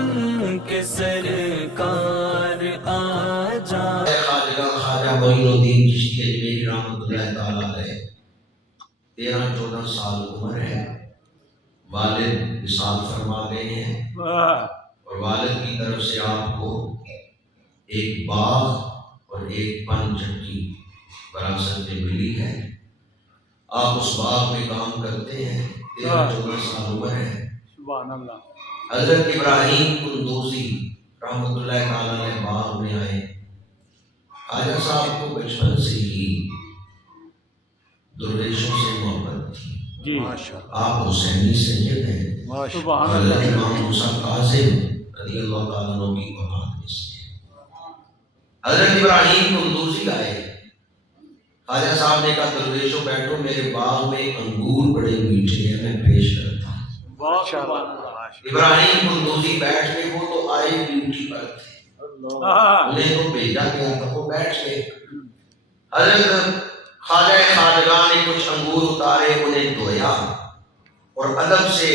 بن کے سرکار آ جائے۔ خواجہ معین الدین چشتی اجمیری رحمۃ اللہ تعالیٰ علیہ 13-14 سال عمر ہے، والد وصال فرما گئے ہیں، اور والد کی طرف سے آپ کو ایک باغ اور ایک پن چکی وراثت میں ملی ہے۔ آپ اس باغ میں کام کرتے ہیں، 13-14 سال عمر ہے۔ سبحان اللہ۔ حضرت ابراہیم قندوزی رحمۃ اللہ تعالیٰ علیہ باغ میں آئے۔ خواجہ صاحب کو بچپن سے ہی درویشوں سے محبت تھی جی آپ حسینی سید ہیں، سبحان حضرت اللہ۔ امام موسیٰ کاظم رضی اللہ تعالیٰ عنہ کی اولاد میں سے حضرت ابراہیم قندوزی آئے۔ خواجہ صاحب نے کہا درویشوں بیٹھو، میرے باغ میں انگور بڑے میٹھے ہیں، میں پیش کرتا ہوں۔ ابراہیم قندوزی بیٹھ گئے، وہ تو آئے ڈیوٹی پر تھے، انہیں تو بھیجا گیا تھا، وہ بیٹھ گئے۔ حضرت خواجہ خواجگاہ نے کچھ انگور اتارے، انہیں دھویا اور ادب سے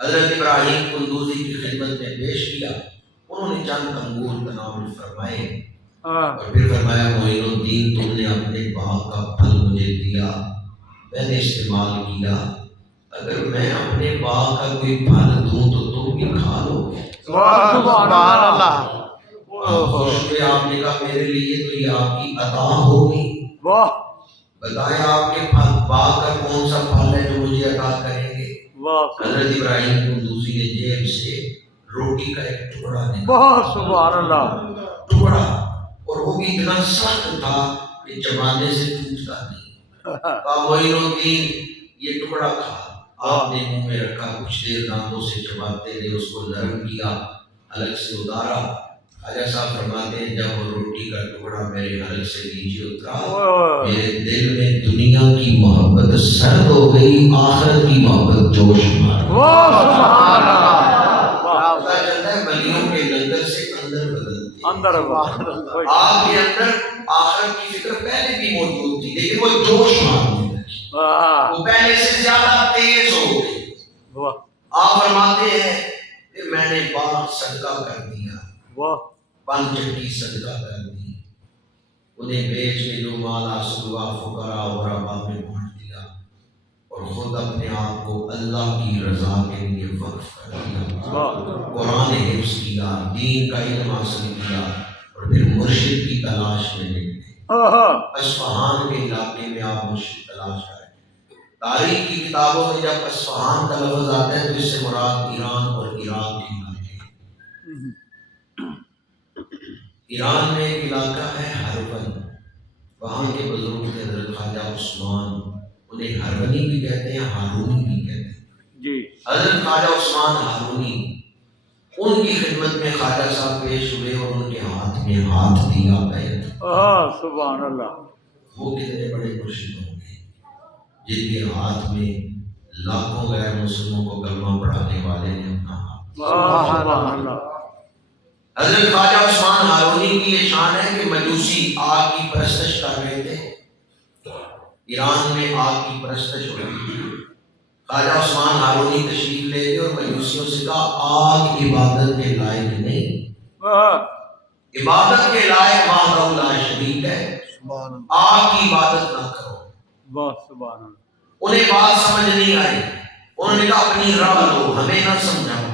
حضرت ابراہیم قندوزی کی خدمت میں پیش کیا۔ انہوں نے چند انگور تناول فرمائے اور پھر فرمایا معین الدین تم نے اپنے باغ کا پھل مجھے دیا، میں نے استعمال کیا، اگر میں اپنے باغ کا کوئی پھل دوں تو تم بھی کھا لو گے۔ سبحان اللہ۔ خوش ہوئے، آپ نے کہا میرے لیے تو یہ آپ کی عطا ہوگی، بتائیں آپ کے باغ کا کون سا پھل ہے جو مجھے عطا کریں گے؟ حضرت ابراہیم قندوزی نے جیب سے روٹی کا ایک ٹکڑا نکالا، سبحان اللہ، ٹکڑا، اور وہ بھی اتنا سخت تھا کہ چبانے سے ٹوٹتا نہیں۔ کہا معین الدین یہ ٹکڑا کھا۔ آپ نے منہ میں رکھا، کچھ دیر دانتوں سے چباتے رہے، اس کو نرم کیا، حلق سے اتارا۔ خواجہ صاحب فرماتے ہیں جب وہ روٹی کا ٹکڑا میرے حلق سے نیچے اترا، میرے دل میں دنیا کی محبت سرد ہو گئی، آخرت کی محبت جوش مار گئی۔ پتہ چلتا ہے ولیوں کے لنگر سے اندر بدلتے ہیں۔ آپ کے اندر آخرت کی فکر پہلے بھی موجود تھی، لیکن وہ جوش مارنے لگی، وہ پہلے سے زیادہ تیز ہو گئی۔ آپ فرماتے ہیں کہ میں نے باغ صدقہ کر دیا، پن چکی صدقہ کر دی، انہیں بیچ کے جو مال حاصل ہوا فقراء اور غرباء میں بانٹ دیا، اور خود اپنے آپ کو اللہ کی رضا کے لیے وقف کر دیا، قرآن حفظ کیا، دین کا علم حاصل کیا، اور پھر مرشد کی تلاش میں نکلے۔ اصفہان کے علاقے میں آپ مرشد تلاش کریں۔ تاریخ کی کتابوں میں جب اصفہان کا لفظ آتا ہے تو اس سے مراد ایران اور عراق کے علاقے ہیں۔ ایران میں ایک علاقہ ہے ہرون، وہاں کے بزرگ تھے حضرت خواجہ عثمان، انہیں ہرونی بھی کہتے ہیں، ہارونی بھی کہتے ہیں۔ حضرت خواجہ عثمان ہارونی، ان کی خدمت میں خواجہ صاحب پیش ہوئے اور ان کے ہاتھ میں ہاتھ دیا بیعت۔ سبحان اللہ۔ وہ کتنے بڑے مرشد ہوں گے جن کے ہاتھ میں لاکھوں غیر مسلموں کو کلمہ پڑھانے والے نے اپنا ہاتھ۔ سبحان اللہ۔ حضرت خواجہ عثمان ہارونی کی یہ شان ہے کہ مجوسی آگ کی پرستش کر رہے تھے، ایران میں آگ کی پرستش ہو رہی تھی۔ خواجہ عثمان ہارونی تشریف لے گئے اور مجوسیوں سے کہا آگ عبادت کے لائق نہیں، عبادت کے لائق وحدہ لا شریک ہے، آگ کی عبادت نہ کرو۔ انہیں بات سمجھ نہیں آئی، انہوں نے کہا اپنی راہ لو، ہمیں نہ سمجھاؤ۔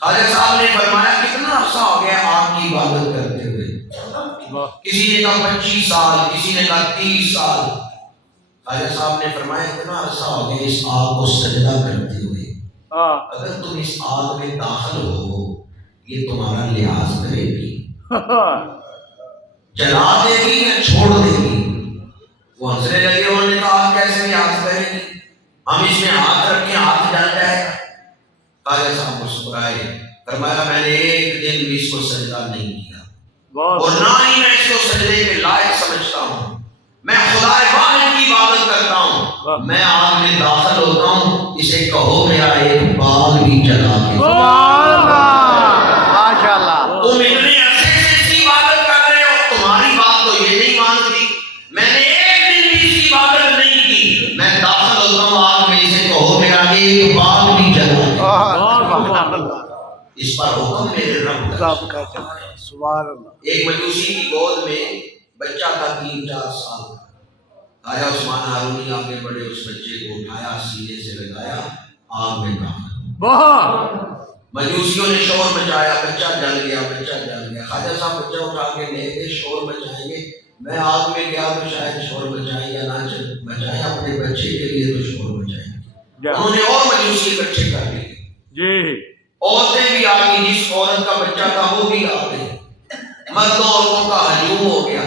خواجہ صاحب نے فرمایا کتنا عرصہ ہو گیا آپ کی عبادت کرتے ہوئے؟ کسی نے کہا 25 سال، کسی نے کہا 30 سال۔ خواجہ صاحب نے فرمایا اتنا عرصہ ہو گیا اس آگ کو سجدہ کرتے ہوئے، اگر تم اس آگ میں داخل ہو یہ تمہارا لحاظ کرے گی، جلا دے گی یا چھوڑ دے گی؟ وہ ہنسنے لگے، انہوں نے کہا کیسے لحاظ کرے گی، ہم اس میں ہاتھ رکھیں ہاتھ جل جائے گا۔ خواجہ صاحب مسکرائے، فرمایا میں نے ایک دن بھی اس کو سجدہ نہیں کیا اور نہ ہی میں اس کو سجدے کے لائق سمجھتا ہوں، میں خدا واحد کی عبادت کرتا ہوں، میں آگ میں داخل ہوتا ہوں، اسے کہو میرا ایک بال بھی جلا کے۔ ماشاءاللہ، تم اتنے عرصے سے اس کی عبادت کر رہے ہو، تمہاری بات تو یہ نہیں مانتی، میں نے ایک دن بھی اس کی عبادت نہیں کی، میں داخل ہوتا ہوں آگ میں، اسے کہو میرا ایک بال بھی جلا کے۔ اس پر حکم میرے رب رب کا کا سبحان اللہ ایک مجوسی کی گود میں بچہ تھا 3-4 سال کا. خواجہ عثمان ہارونی آگے بڑھے, اس بچے کو اٹھایا, سینے سے لگایا, آگ میں داخل. بہت مجوسیوں نے شور مچایا, بچہ جل گیا, بچہ جل گیا. خواجہ صاحب بچہ اٹھا کے لے گئے, شور مچائیں گے, میں آگ میں گیا تو شاید شور مچائیں یا نہ مچائیں, اپنے بچے کے لیے تو شور مچائیں. انہوں نے اور مجوسی اکٹھے کر لیے. جی عورتیں بھی آ گئی, جس عورت کا بچہ تھا وہ بھی آ گئی, مردوں عورتوں کا ہجوم ہو گیا.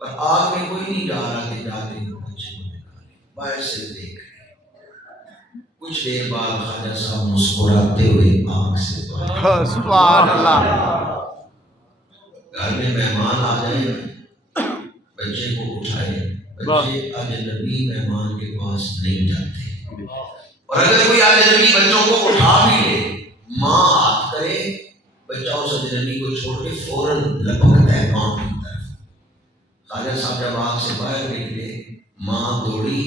پر آگ میں کوئی نہیں جا رہا کہ جاتے ہیں بچے کو نکالے, باہر سے دیکھ رہے. کچھ دیر بعد خواجہ صاحب مسکراتے ہوئے آگ سے باہر. سبحان اللہ گھر میں مہمان آ جائے, بچے کو اٹھائے. بچے اجنبی مہمان کے پاس نہیں جاتے, اور اگر کوئی اجنبی بچوں کو اٹھا بھی لے, ماں ہاتھ کرے, بچہ اس اجنبی کو چھوڑ کے فوراً لپکتا ہے ماں کی طرف. خواجہ صاحب جب آگ سے باہر نکلے, ماں دوڑی,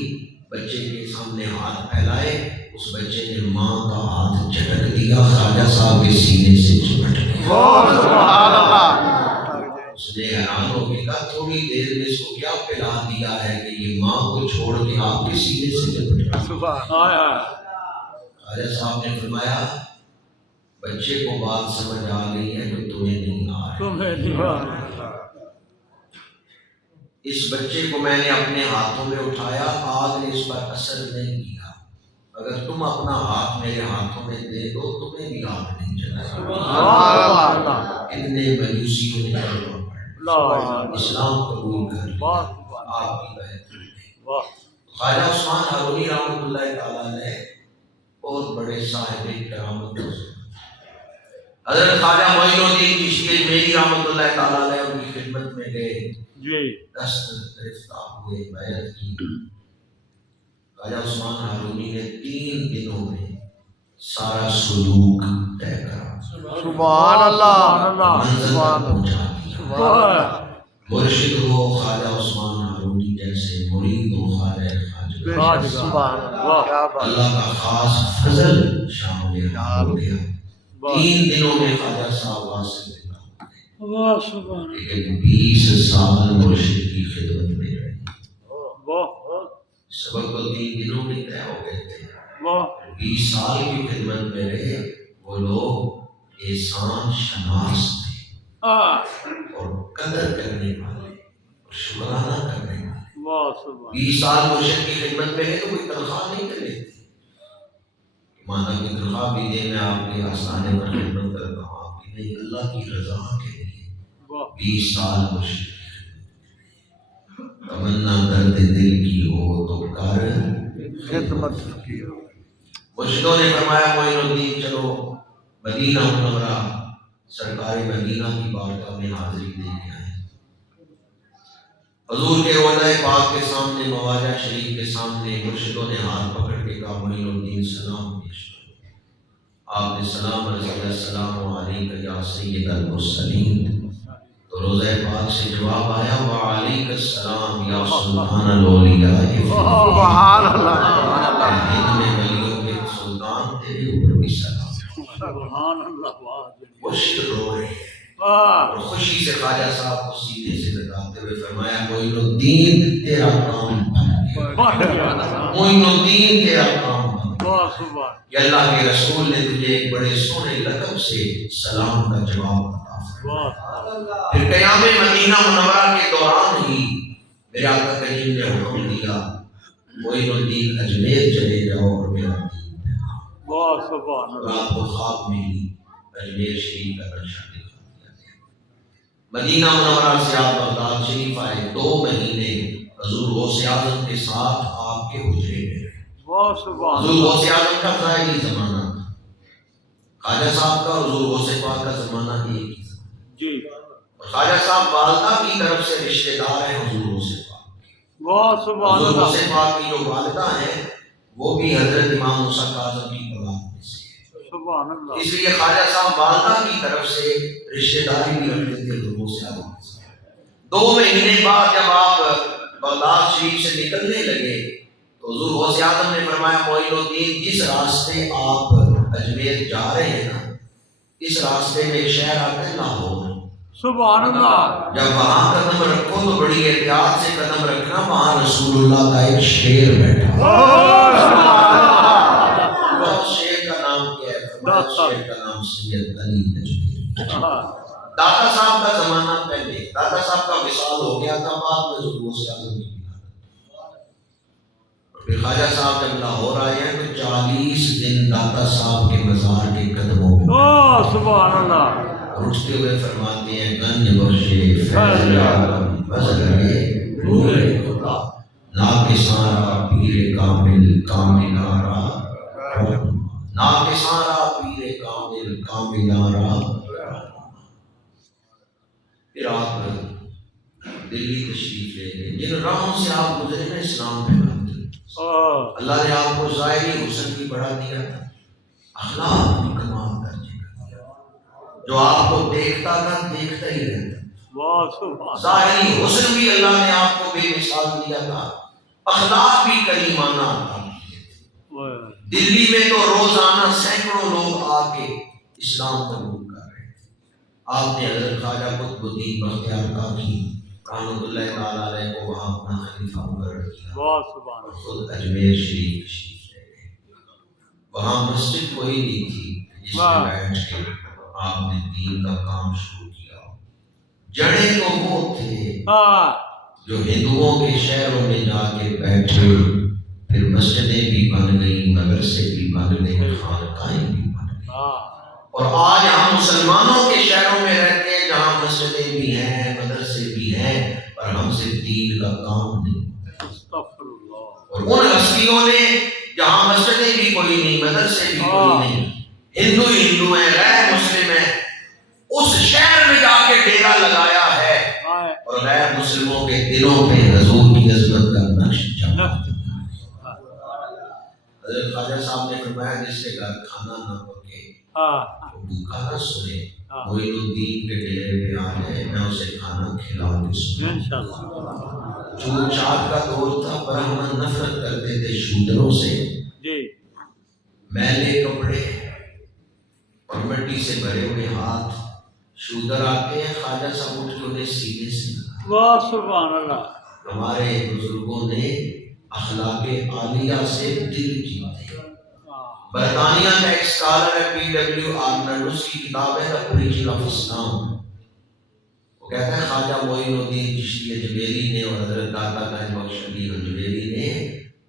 بچے کے سامنے ہاتھ پھیلائے, اس بچے نے ماں کا ہاتھ جھٹک دیا, خواجہ صاحب کے سینے سے چمٹ گیا. سبحان اللہ اس نے حیران ہو کے کہا, تھوڑی دیر میں اس کو کیا پلا دیا ہے کہ یہ ماں کو چھوڑ کے آپ کے سینے سے چمٹ گیا. سبحان خواجہ صاحب نے فرمایا, بچے کو بات سمجھ آ گئی ہے جو تمہیں نہیں آ رہی. تمہیں نہیں اس بچے کو میں نے اپنے ہاتھوں میں اٹھایا, آگ نے اس پر اثر نہیں کیا. اگر تم اپنا ہاتھ میرے ہاتھوں میں دے دو, تمہیں بھی آگ نہیں جلائے. سبحان اللہ اتنے مجوسیوں نے کلمہ پڑھا, اسلام قبول کر لیا, آپ کی بیعت ہو گئی. خواجہ عثمان ہارونی رحمۃ اللہ تعالیٰ نے بہت بڑے صاحب کرامت تھے. حضرت خواجہ معین الدین چشتی اجمیری رحمۃ اللہ تعالیٰ نے ان کی خدمت میں گئے, جی دست گرفتہ ہوئے, بیعت کی. خواجہ عثمان ہارونی نے 3 دنوں میں سارا سلوک طے کرا, سبحان اللہ منزل تک پہنچا دیا. سبحان مرشد ہو خواجہ عثمان ہارونی جیسے, مرید ہو خواجہ خواجہ. سبحان اللہ کیا بات اللہ کا خاص فضل شامل ہو گیا. 3 دنوں میں خواجہ صاحب واصل اللہ سبحان لیکن 20 سال مرشد کی خدمت میں رہے. سبق تو 3 دنوں میں طے ہو گئے تھے, 20 سال کی خدمت میں رہے. وہ لوگ احسان شناس تھے اور قدر کرنے والے اور شکرانہ کرنے والے. 20 سال مرشد کی خدمت میں رہے تو کوئی تنخواہ نہیں کرے تھے, مانا کی تنخواہ بھی دے, میں آپ کے آستانے پر خدمت کرتا ہوں, آپ کی نہیں, اللہ کی رضا کے لیے 20 سال مرشد. تمنا درد دل کی ہو تو کر خدمت کی. مرشدوں نے فرمایا, معین الدین چلو مدینہ منورہ سرکار مدینہ کی بارگاہ میں حاضری دے کے آئے. حضور کے روضہ پاک کے سامنے, مواجہ شریف کے سامنے مرشدوں نے ہاتھ پکڑ کے کہا, معین الدین سلام پیش کرو. آپ نے سلام عرض کیا, السلام علیکم یا سید المرسلین. تو روضہ پاک سے جواب آیا, وعلیکم السلام یا سلطان الاولیاء. سبحان اللہ ہند میں ولیوں کے سلطان تیرے اوپر بھی سلام. سبحان اللہ مرشد رو رہے ہیں اور خوشی سے خواجہ صاحب کو سینے سے لگاتے ہوئے فرمایا, معین الدین تیرا کام بن گیا, معین الدین تیرا کام بن گیا. کہ اللہ کے رسول نے تجھے ایک بڑے سونے لقب سے سلام کا جواب عطا فرمایا. پھر قیام مدینہ منورہ کے دوران ہی میرے آقا کریم نے حکم دیا, معین الدین اجمیر چلے جاؤ اور میرا دین پھیلاؤ. رات کو خواب میں ہی اجمیر شریف کا نقشہ دکھا دیا گیا. مدینہ منورہ سے آپ بغداد شریف آئے. 2 مہینے حضور غوث اعظم کے ساتھ آپ کے حجرے میں رہے. حضور غوث اعظم کا ظاہری زمانہ تھا, خواجہ صاحب کا حضور غوث پاک کا زمانہ ایک ہی زمانہ. خواجہ صاحب والدہ کی طرف سے رشتے دار ہیں حضور غوث پاک. حضور غوث پاک کی جو والدہ ہیں وہ بھی حضرت امام موسیٰ کاظم کی اولاد میں سے ہیں. اس لیے خواجہ صاحب والدہ کی طرف سے رشتے داری بھی رکھتے تھے حضور غوث اعظم کے ساتھ. 2 مہینے بعد جب آپ بغداد شریف سے نکلنے لگے تو حضور غوث اعظم نے فرمایا, معین الدین جس راستے آپ اجمیر جا اس راستے میں ایک شہر آتا ہے لاہور، سبحان اللہ، جب وہاں قدم رکھو تو بڑی احتیاط سے قدم رکھنا، وہاں رسول اللہ کا ایک شیر بیٹھا۔ اس شیر کا نام کیا ہے؟ فرمایا شیر کا نام سید علی نجوی۔ داتا صاحب کا زمانہ پہلے، داتا صاحب کا وصال ہو گیا تھا، بعد میں ظہور سے اعظم کی پھر خواجہ صاحب جب لاہور آئے ہیں تو 40 دن داتا صاحب کے مزار کے قدموں میں سبحان اللہ، اٹھتے ہوئے فرماتے ہیں گنج بخشے فیض عالم بزرگے نور خدا ناکسارا پیر کامل کاملارا ناکسارا پیر کامل کاملارا۔ پھر آپ دلی تشریف لے گئے، جن راہوں سے آپ گزرے نا اسلام پہ اللہ نے آپ کو ظاہری حسن بھی بڑھا دیا تھا، اخلاق بھی کمال درجے کا دیا، جو آپ کو دیکھتا تھا دیکھتا ہی رہتا، ظاہری حسن بھی اللہ نے آپ کو بے مثال دیا تھا، اخلاق بھی کریمانہ عطا کیے۔ دلی میں تو روزانہ سینکڑوں لوگ آ کے اسلام قبول کر رہے تھے۔ آپ نے حضرت خواجہ قطب الدین بختیار کاکی رحمۃ اللہ تعالیٰ علیہ کو وہاں اپنا خلیفہ مقرر کیا، خود اجمیر شریف تشریف لے گئے۔ وہاں مسجد کوئی نہیں تھی جس میں بیٹھ کے آپ نے دین کا کام شروع کیا۔ جڑیں تو وہ تھے جو ہندوؤں کے شہروں میں جا کے بیٹھے، پھر مسجدیں بھی بن گئی، مدرسے بھی بن گئے، خانقاہیں بھی بن گئی، اور آج ہم مسلمانوں کے شہروں میں رہتے ہیں جہاں مسجدیں بھی ہیں، مدرسے بھی ہیں، اور ہم سے دین کا کام نہیں۔ اور ان ہستیوں نے جہاں مسجدیں بھی کوئی نہیں، مدرسے بھی کوئی نہیں، ہندو ہی ہندو ہیں، غیر مسلم ہیں، اس شہر میں جا کے ڈیرا لگایا ہے، اور غیر مسلموں کے دلوں پہ حضور کی عظمت کا نقش جما۔ حضرت خواجہ صاحب نے فرمایا جس کے گھر کھانا نہ پکے وہ بھوکا نہ سوئے، معین الدین کے ڈیرے پہ آ جائے، میں اسے کھانا کھلا کے سوؤں۔ چھوٹ چھات کا دور تھا، برہمن نفرت کرتے تھے شودروں سے، میلے کپڑے اور مٹی سے بھرے ہوئے ہاتھ، شودر آتے ہیں، خواجہ صاحب اٹھ کے انہیں سینے سے لگا۔ سبحان اللہ، ہمارے بزرگوں نے اخلاق عالیہ سے دل جیتے۔ برطانیہ کا ایک اسکالر ہے پی ڈبلیو آرنلڈ، اس کی کتاب ہے دی اوریجن آف اسلام۔ وہ کہتا ہے خواجہ معین الدین چشتی اجمیری نے اور حضرت داتا گنج بخش علی اجمیری نے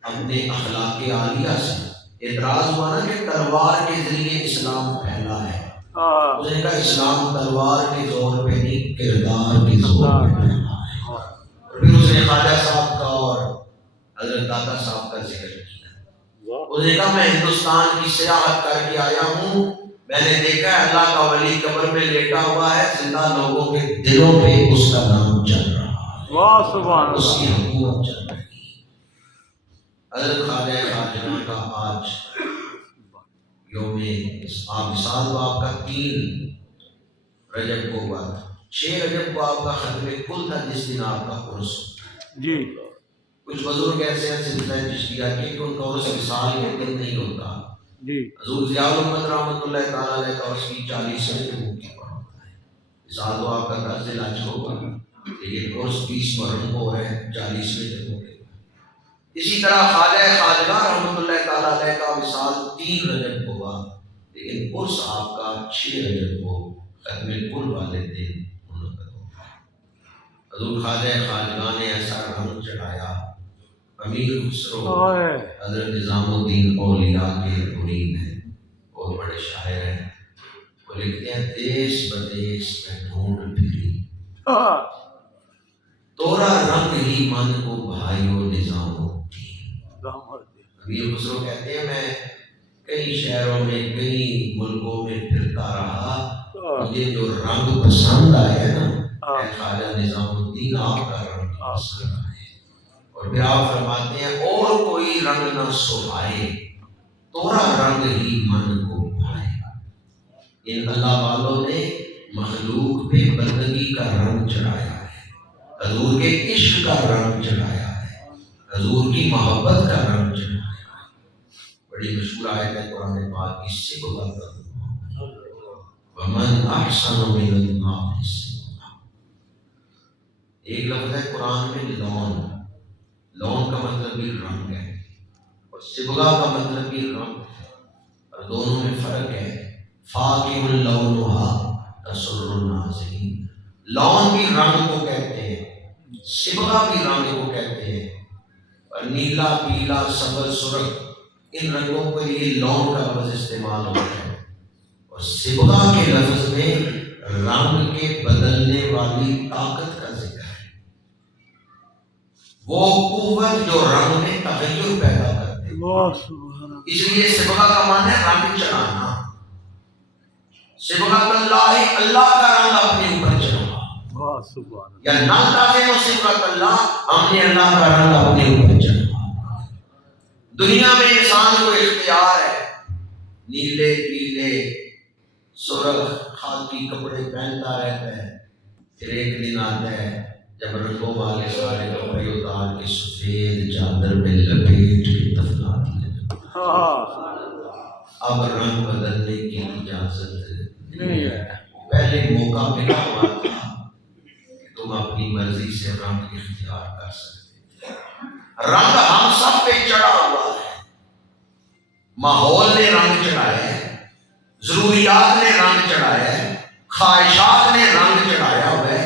اپنے اخلاق عالیہ سے اعتراض ہوا نا کہ تلوار کے ذریعے اسلام پھیلا ہے، اس نے کہا اسلام تلوار کے زور پہ نہیں، کردار کے زور پہ پھیلا ہے۔ اور پھر اس نے خواجہ صاحب کا اور حضرت داتا صاحب کا ذکر کیا۔ اس نے کہا میں ہندوستان کی سیاحت کر کے آیا ہوں، میں نے دیکھا ہے اللہ کا ولی قبر میں لیٹا ہوا ہے، زندہ لوگوں کے دلوں پہ اس کا نام چل رہا ہے، اس کی حکومت چل رہی ہے۔ حضرت خواجہ خواجہ کا آج یوم وصال آپ کا 3 رجب کو ہوا تھا، 6 رجب کو آپ کا ختم کل تھا، جس دن آپ کا عرس جی۔ کچھ بزرگ ایسے ہیں سلسلہ چشتیہ کے کہ ان کا عرس وصال کے دن نہیں ہوتا۔ حضور ضیاء الامت رحمۃ اللہ تعالیٰ علیہ کا عرس کی 40ویں دن کی پر ہوتا ہے، وصال تو آپ کا 10 دن آج ہوگا، لیکن عرس 20 محرم کو ہے، 40ویں دن ہوگا۔ اسی طرح خواجہ خواجہ رحمۃ اللہ تعالیٰ علیہ کا وصال 3 رجب کو ہوا، لیکن عرس آپ کا 6 رجب کو ختم کل والے دن منعقد ہوگا۔ حضور خواجہ خواجہ نے ایسا رنگ چڑھایا، امیر خسرو حضرت نظام الدین اولیاء کے مرید ہیں، بہت بڑے شاعر ہیں، وہ لکھتے ہیں دیش بدیش میں ڈھونڈ پھری تورا رنگ ہی من کو بھائیو نظام الدین۔ امیر خسرو کہتے ہیں میں کئی شہروں میں کئی ملکوں میں پھرتا رہا، مجھے جو رنگ پسند آیا نا خواجہ نظام الدین آپ کا رنگ پسند آیا۔ اور پھر آپ فرماتے ہیں اور کوئی رنگ نہ سہائے، تورا رنگ ہی من کو بھائے۔ ان اللہ والوں نے مخلوق پہ بندگی کا رنگ چڑھایا ہے، حضور کے عشق کا رنگ چڑھایا ہے، حضور کی محبت کا رنگ چڑھایا ہے۔ بڑی مشہور آیت ہے قرآن پاک کی، اس سے کو بات کروں ومن احسن من اللہ صبغہ۔ ایک لفظ ہے قرآن میں لون، لون کا مطلب بھی رنگ ہے اور صبغہ کا مطلب بھی رنگ ہے، اور دونوں میں فرق ہے۔ فاقع لونھا تسر الناظرین، لون بھی رنگ کو کہتے ہیں، صبغہ بھی رنگ کو کہتے ہیں، اور نیلا، پیلا، سبز، سرخ ان رنگوں کے لیے لون کا لفظ استعمال ہوتا ہے، اور صبغہ کے لفظ میں رنگ کے بدلنے والی طاقت کا ذکر ہے، وہ قوت جو رنگ میں تغیر پیدا کرتے ہیں۔ اللہ سبحان اللہ۔ اس لیے صبغہ کا معنی ہے رنگ چڑھانا۔ صبغۃ اللہ، اللہ کا رنگ اپنے اوپر چڑھا، اللہ سبحان اللہ۔ یا نلتزم صبغۃ اللہ، ہم نے اللہ کا رنگ اپنے اوپر چڑھا۔ دنیا میں انسان کو اختیار ہے، نیلے، پیلے، سرخ، خاکی کپڑے پہنتا رہتا ہے، پھر ایک دن آتا ہے جب رنگوں والے سارے کپڑے اتار کے سفید چادر میں لپیٹ کے دفنا دیا جاتا ہے۔ اب رنگ بدلنے کی اجازت نہیں ہے۔ پہلے موقع ملا ہوا تھا کہ تم اپنی مرضی سے رنگ اختیار کر سکتے تھے۔ رنگ ہم سب پہ چڑھا ہوا ہے، ماحول نے رنگ چڑھایا ہے، ضروریات نے رنگ چڑھایا ہے، خواہشات نے رنگ چڑھایا ہوا ہے،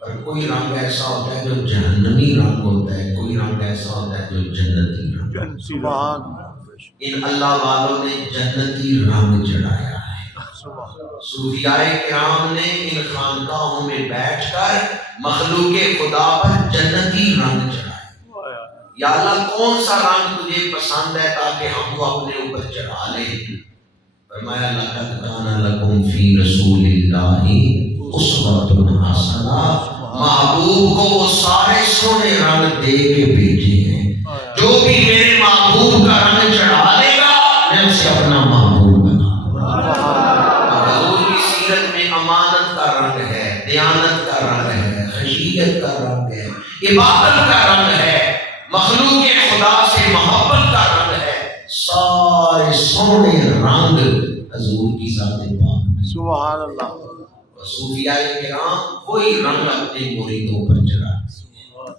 پر کوئی رنگ ایسا ہوتا ہے جو جہنمی رنگ ہوتا ہے، کوئی رنگ ایسا ہوتا ہے جو جنتی رنگ ہوتا ہے۔ سبحان اللہ۔ ان اللہ والوں نے جنتی رنگ چڑھایا ہے۔ صوفیاء کرام نے ان خانقاہوں میں بیٹھ کر مخلوق خدا پر جنتی رنگ چڑھایا۔ یا اللہ کون سا رنگ تجھے پسند ہے تاکہ ہم کو اپنے اوپر چڑھا لیں۔ فرمایا لقد کان لکم فی رسول اللہ اسوۃ حسنہ، محبوب کو وہ سارے سونے رنگ دے کے بھیجے ہیں، جو بھی میرے محبوب کا رنگ چڑھا لے گا میں اسے اپنا محبوب بنا لوں گا۔ حضور کی سیرت میں امانت کا رنگ ہے، دیانت کا رنگ ہے، خشیت کا رنگ ہے، عبادت کا رنگ ہے، مخلوق خدا سے محبت کا رنگ ہے، سارے سونے رنگ حضور کی ذات پاک میں۔ سبحان اللہ۔ صوفیاء کرام وہی رنگ اپنے مریدوں پر چڑھاتے ہیں۔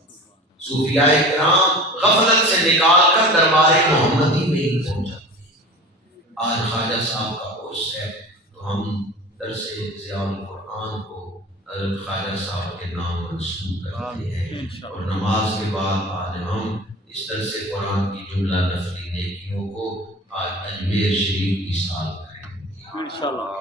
صوفیاء کرام غفلت سے نکال کر دربار محمدی میں ہی پہنچاتے ہیں۔ آج خواجہ صاحب کا عرس ہے تو ہم درس ضیاء القرآن کو حضرت خواجہ صاحب کے نام منسوب کرتے ہیں، اور نماز کے بعد آج ہم اس درس قرآن کی جملہ نفلی نیکیوں کو آج اجمیر شریف کی سال کریں گے۔ انشاءاللہ۔